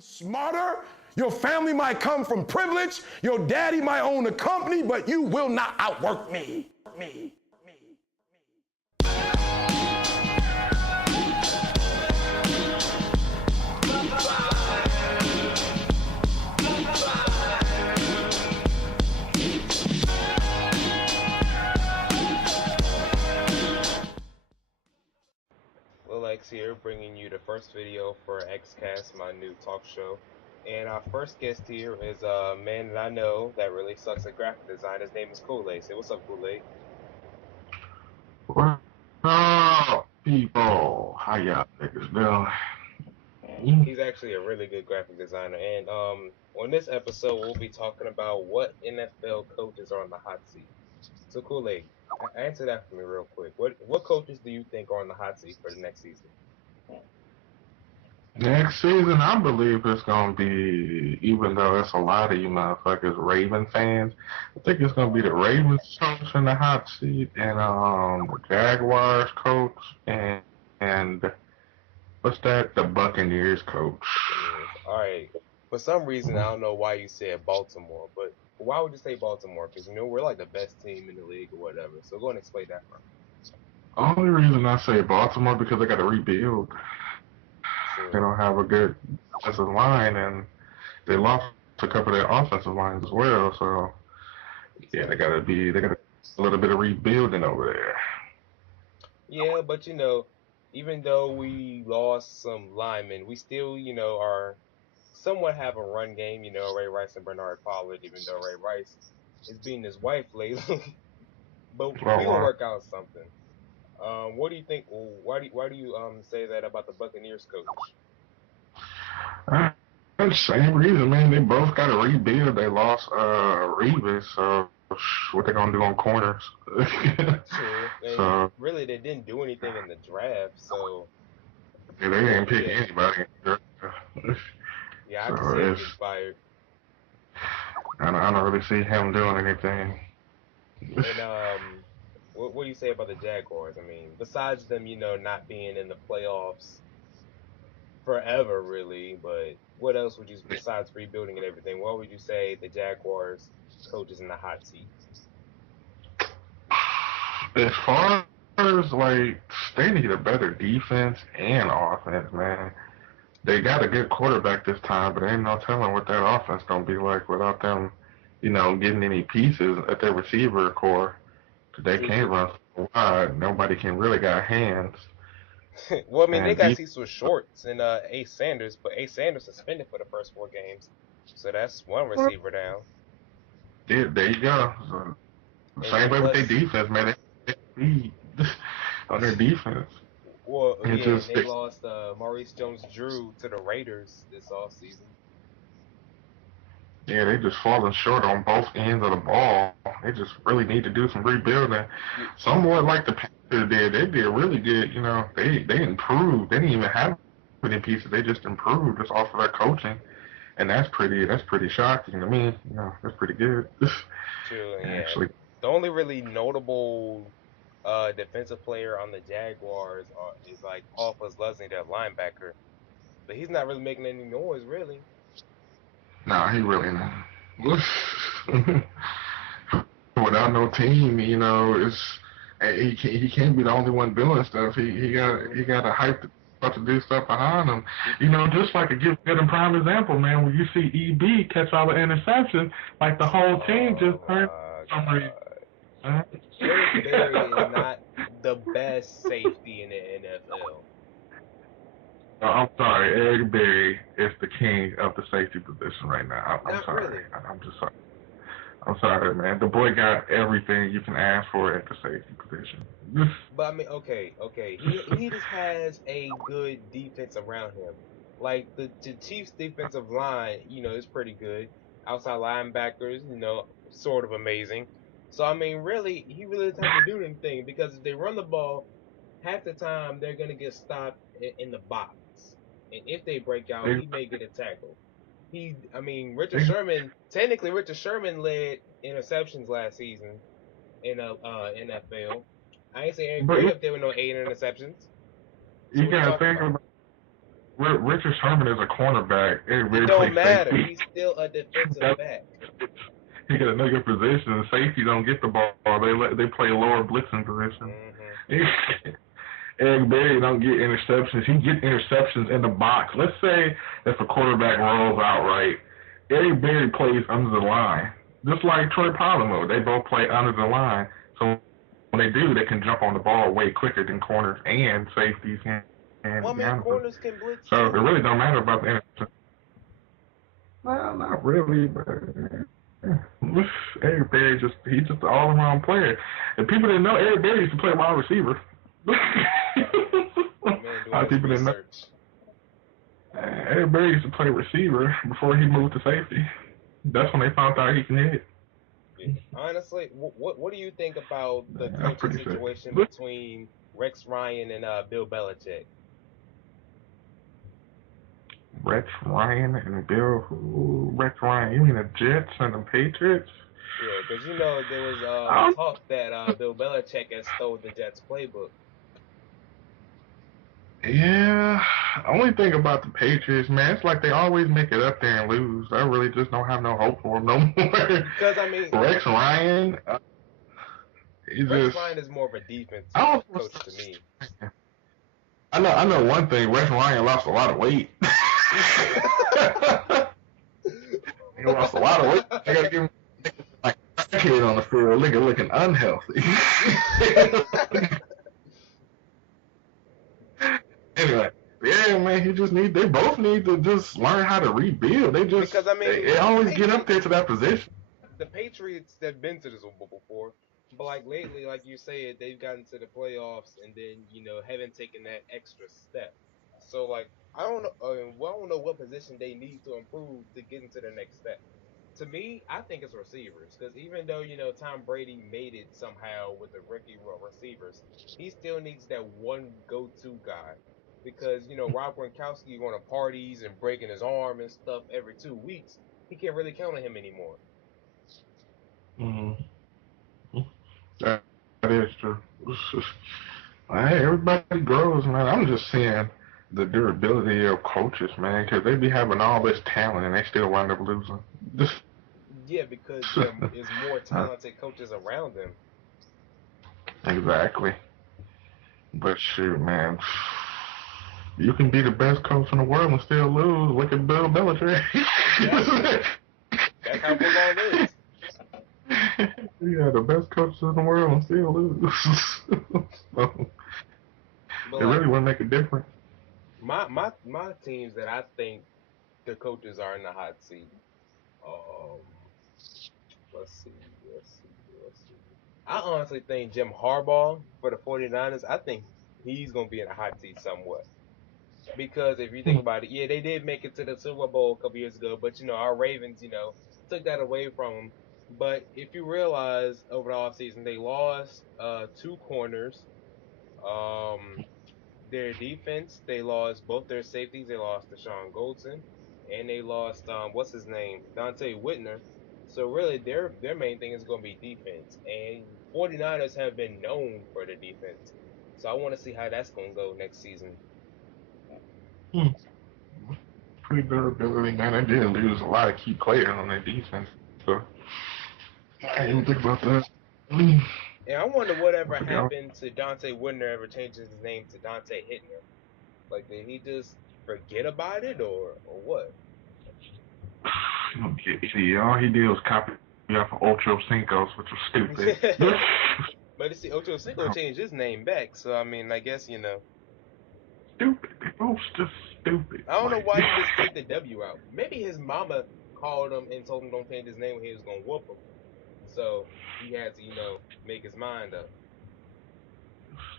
Smarter. Your family might come from privilege. Your daddy might own a company, but you will not outwork me. KOOLAIDMAN100X here, bringing you the first video for XCast, my new talk show. And our first guest here is a man that I know that really sucks at graphic design. His name is Kool-Aid. Say what's up, Kool-Aid? What up, people? How y'all niggas doing? He's actually a really good graphic designer. And on this episode, we'll be talking about what NFL coaches are on the hot seat. So Kool-Aid, answer that for me real quick. What coaches do you think are on the hot seat for the next season? Next season, I believe it's gonna be, even though it's a lot of you motherfuckers Raven fans, I think it's gonna be the Ravens coach in the hot seat, and the Jaguars coach, and what's that? The Buccaneers coach. All right. For some reason, I don't know why you said Baltimore, but why would you say Baltimore? Because we're like the best team in the league or whatever. So go and explain that for me. Only reason I say Baltimore because they got to rebuild. Sure. They don't have a good offensive line, and they lost a couple of their offensive lines as well. So yeah, they got a little bit of rebuilding over there. Yeah, but even though we lost some linemen, we still are somewhat have a run game. Ray Rice and Bernard Pollard, even though Ray Rice is beating his wife lately. But we'll work out something. What do you think? Why do you say that about the Buccaneers coach? Same reason, man. They both got to rebuild. They lost Revis, so what they gonna do on corners? True. So really, they didn't do anything in the draft, so yeah, they didn't pick anybody. Yeah, I can see him getting fired. I don't really see him doing anything. And what do you say about the Jaguars? I mean, besides them, not being in the playoffs forever, really, but what else would you, besides rebuilding and everything, what would you say the Jaguars coach is in the hot seat? As far as, like, they need a better defense and offense, man. They got a good quarterback this time, but ain't no telling what that offense gonna be like without them, getting any pieces at their receiver core. They can't run so wide. Nobody can really got hands. Well, I mean, they got Cecil Shorts and Ace Sanders, but Ace Sanders suspended for the first 4 games, so that's one receiver down. Yeah, there you go. So, same way with their defense, man. They lead on their defense. Well, yeah, they lost Maurice Jones-Drew to the Raiders this offseason. Yeah, they just falling short on both ends of the ball. They just really need to do some rebuilding. Somewhat like the Panthers did. They did really good. They improved. They didn't even have any pieces. They just improved just off of their coaching, and that's pretty shocking to me. That's pretty good. True, yeah. Actually, the only really notable defensive player on the Jaguars is like Paul Posluszny, their linebacker, but he's not really making any noise, really. Nah, he really not. Without no team, he can't be the only one doing stuff. He got to hype to do stuff behind him. Just like a good and prime example, man. When you see EB catch all the interceptions, like the whole team just turned. Eric Berry is not the best safety in the NFL. No, I'm sorry. Eric Berry is the king of the safety position right now. I'm sorry. Really. I'm just sorry. I'm sorry, man. The boy got everything you can ask for at the safety position. But I mean, okay. He just has a good defense around him. Like the Chiefs' defensive line, is pretty good. Outside linebackers, sort of amazing. So I mean, really, he really doesn't have to do anything because if they run the ball, half the time they're gonna get stopped in the box. And if they break out, he may get a tackle. Richard Sherman led interceptions last season in NFL. I ain't saying Eric Berry up there with no 8 interceptions. You gotta think about Richard Sherman is a cornerback. It don't matter. He's still a defensive back. He got another position. The safety don't get the ball. They play lower blitzing position. Mm-hmm. Eric Berry don't get interceptions. He get interceptions in the box. Let's say if a quarterback rolls out right, Eric Berry plays under the line, just like Troy Polamalu. They both play under the line. So when they do, they can jump on the ball way quicker than corners and safeties. Corners can blitz. So it really don't matter about the interception. Well, not really, but Eric Berry he's just an all-around player. And people didn't know Eric Berry used to play wide receiver. People didn't know. Eric Berry used to play receiver before he moved to safety. That's when they found out he can hit. Yeah. Honestly, what do you think about the coaching situation between Rex Ryan and Bill Belichick? Rex Ryan and Bill, Rex Ryan, you mean the Jets and the Patriots? Yeah, because there was talk that Bill Belichick has stole the Jets playbook. Yeah, only thing about the Patriots, man, it's like they always make it up there and lose. I really just don't have no hope for them no more. Because, Rex Ryan, Rex Ryan is more of a defensive coach to me. I know one thing. Rex Ryan lost a lot of weight. He lost a lot of weight. I gotta give him like a kid on the field, looking unhealthy. Anyway, yeah, man, they both need to just learn how to rebuild. They always get up there to that position. The Patriots have been to the Super Bowl before, but like lately, like you said, they've gotten to the playoffs and then haven't taken that extra step. So like I don't know what position they need to improve to get into the next step. To me, I think it's receivers because even though Tom Brady made it somehow with the rookie receivers, he still needs that one go-to guy. Because Rob Gronkowski going to parties and breaking his arm and stuff every 2 weeks, he can't really count on him anymore. Mm-hmm. That is true. Hey, everybody grows, man. I'm just seeing the durability of coaches, man, because they be having all this talent and they still wind up losing. Yeah, because there's more talented coaches around them. Exactly. But shoot, man, you can be the best coach in the world and still lose. Look at Bill Belichick. That's how football is. Yeah, the best coaches in the world and still lose. So, it really wouldn't make a difference. My teams that I think the coaches are in the hot seat. Let's see. I honestly think Jim Harbaugh for the 49ers, I think he's going to be in a hot seat somewhat. Because if you think about it, yeah, they did make it to the Super Bowl a couple years ago, but our Ravens, took that away from them. But if you realize over the offseason, they lost 2 corners. Their defense, they lost both their safeties. They lost Deshaun Goldson, and they lost what's his name, Dante Whitner. So really, their main thing is going to be defense, and 49ers have been known for their defense. So I want to see how that's going to go next season. Pretty durability, man. They did lose a lot of key players on their defense, so I didn't think about that. And I wonder whatever happened to Dante Whitner ever changing his name to Dante Hittner. Like, did he just forget about it, or what? You don't get idiot. All he did was copy off of Ocho Cinco's, which was stupid. But you see, Ocho Cinco changed his name back, so I mean, I guess Stupid. They're both just stupid. I don't know why he just take the W out. Maybe his mama called him and told him don't change his name when he was gonna whoop him. So he had to, make his mind up.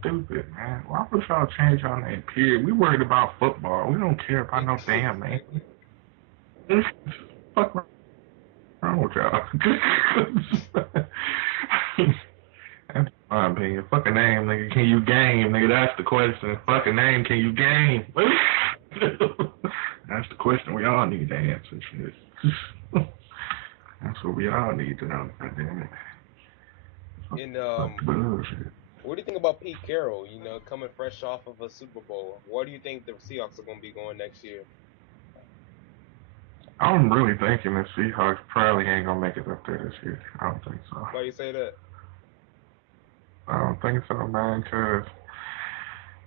Stupid, man. Why would y'all change your name, period? We worried about football. We don't care about no damn name. Fuck wrong with y'all? That's my opinion. Fuck a name, nigga. Can you game, nigga? That's the question. Fuck a name, can you game? That's the question we all need to answer. Shit. That's what we all need to know. God damn it. And What do you think about Pete Carroll? You know, coming fresh off of a Super Bowl. What do you think the Seahawks are going to be going next year? I'm really thinking the Seahawks probably ain't gonna make it up there this year. I don't think so. Why you say that? I don't think so, man. Cause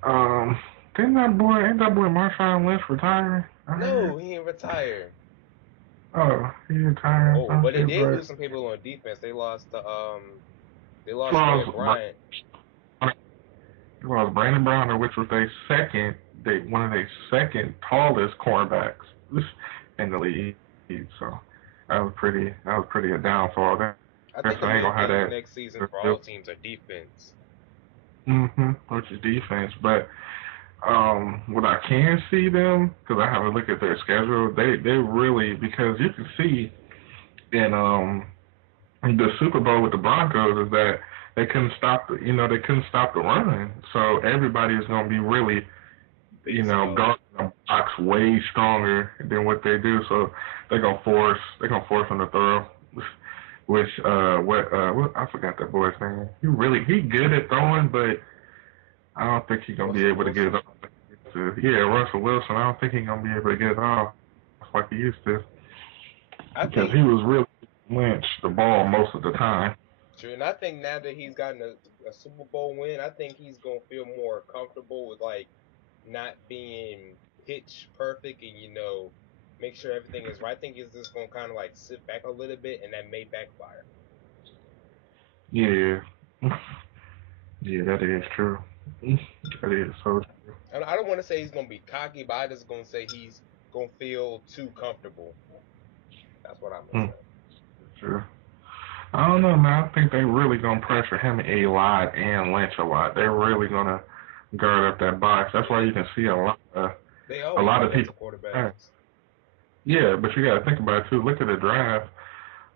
um, ain't that boy Marshawn Lynch retiring? I heard. No, he ain't retired. Oh, he retiring. Oh, but they Okay, did lose but some people on defense. They lost Greg lost Bryant. lost Brandon Browner, which was one of their second tallest cornerbacks in the league. So that was pretty a downfall there. I So think the I ain't main gonna have thing that. next season for all teams are defense. Which is defense, but what I can see them, because I have a look at their schedule, they really, because you can see in the Super Bowl with the Broncos is that they couldn't stop the run, so everybody is going to be really guarding the box way stronger than what they do, so they're gonna force them to throw, which what I forgot that boy's name. He good at throwing, but I don't think he's gonna be Russell able to get it Wilson. off. Yeah, Russell Wilson. I don't think he's gonna be able to get it off like he used to, I because think he was really lynched the ball most of the time. true, and I think now that he's gotten a Super Bowl win, I think he's gonna feel more comfortable with like not being pitch perfect and make sure everything is right. I think he's just gonna kind of like sit back a little bit, and that may backfire. Yeah, yeah, that is true. That is so true. And I don't want to say he's gonna be cocky, but I just gonna say he's gonna feel too comfortable. That's what I'm gonna Hmm, say. true. I don't know, man. I think they really gonna pressure him a lot and Lynch a lot. They're really gonna guard up that box. That's why you can see They a always lot do of that to people. quarterbacks. Yeah, but you got to think about it too. Look at the draft.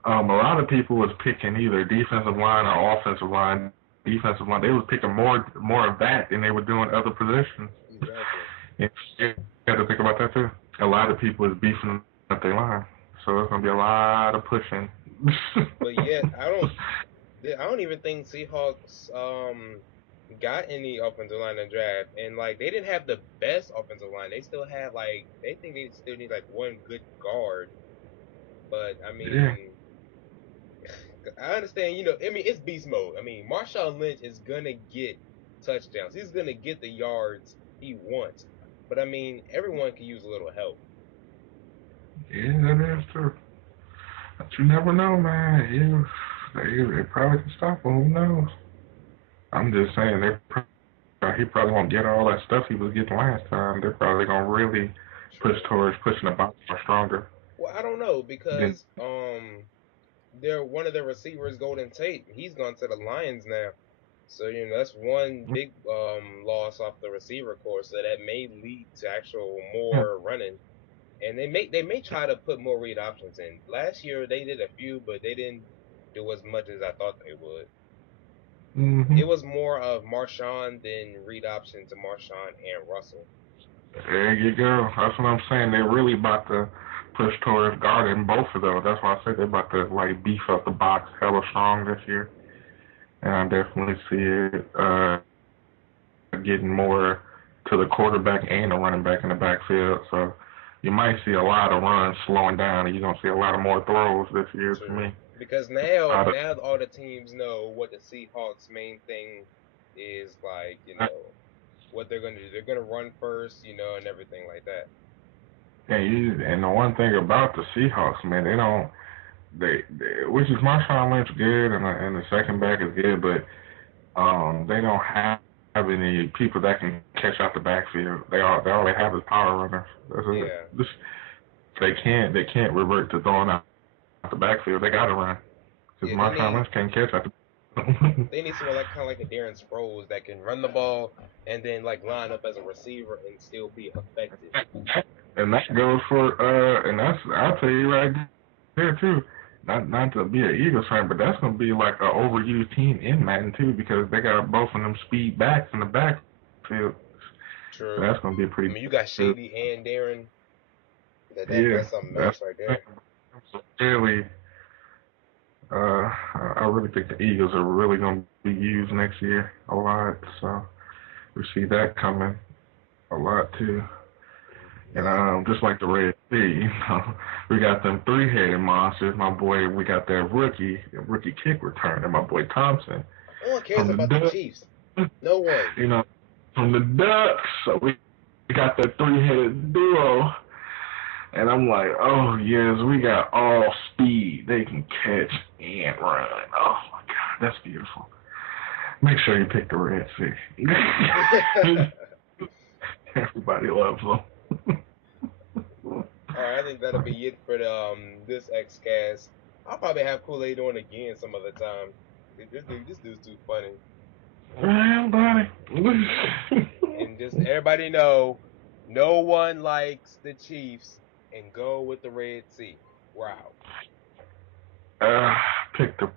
A lot of people was picking either defensive line or offensive line. Defensive line, they was picking more of that than they were doing other positions. Exactly. And you got to think about that too. A lot of people is beefing up their line, so it's gonna be a lot of pushing. But yet, I don't even think Seahawks got any offensive line in the draft, and like they didn't have the best offensive line. They still had like they think they still need like one good guard. But I Yeah, mean, I understand. I mean it's beast mode. I mean Marshawn Lynch is gonna get touchdowns. He's gonna get the yards he wants. But I mean everyone can use a little help. yeah, that is true. But you never know, man. They probably can stop him. Who knows? I'm just saying he probably won't get all that stuff he was getting last time. They're probably gonna really push True. towards pushing the box more stronger. Well, I don't know Than, because they're one of their receivers, Golden Tate. He's gone to the Lions now. So, that's one big loss off the receiver core. So that may lead to actual more running. And they may try to put more read options in. Last year they did a few, but they didn't do as much as I thought they would. mm-hmm. It was more of Marshawn than read option to Marshawn and Russell. There you go. That's what I'm saying. They're really about to push towards guarding both of those. That's why I said they're about to like beef up the box hella strong this year. And I definitely see it getting more to the quarterback and the running back in the backfield. So you might see a lot of runs slowing down, and you're gonna see a lot of more throws this year to True. me. Because now Out of, now all the teams know what the Seahawks main thing is like, what they're gonna do. They're gonna run first, and everything like that. and the one thing about the Seahawks, man, they which is Marshawn Lynch good, and the second back is good, but they don't have any people that can catch out the backfield. They all they have is power runners. That's it. Yeah. They can't revert to throwing out the backfield. They gotta run because Yeah, they Marshawn need Lynch can't catch out the. they need someone like kind of like a Darren Sproles that can run the ball and then like line up as a receiver and still be effective. And that goes for and that's I'll tell you right there too. Not to be an Eagles fan, but that's gonna be like an overused team in Madden too because they got both of them speed backs in the backfield. So True. that's gonna be I pretty mean, you got good. Shady and Darren. That Yeah, that's something that's else right there. really I really think the Eagles are really going to be used next year a lot. So we see that coming a lot too. And just like the Red Sea, we got them three-headed monsters. My boy, we got that rookie kick return, and my boy Thompson. No one cares about the Chiefs. No one. You know, from the Ducks, so we got that three-headed duo. And I'm like, oh yes, we got all speed. They can catch and run. Oh my God, that's beautiful. Make sure you pick the Red Sea. Everybody loves them. Alright, I think that'll be it for the, this X-Cast. I'll probably have Kool-Aid on again some other time. This dude's too funny. Man, buddy. And just everybody know, no one likes the Chiefs, and go with the Red Sea. We're out. Pick the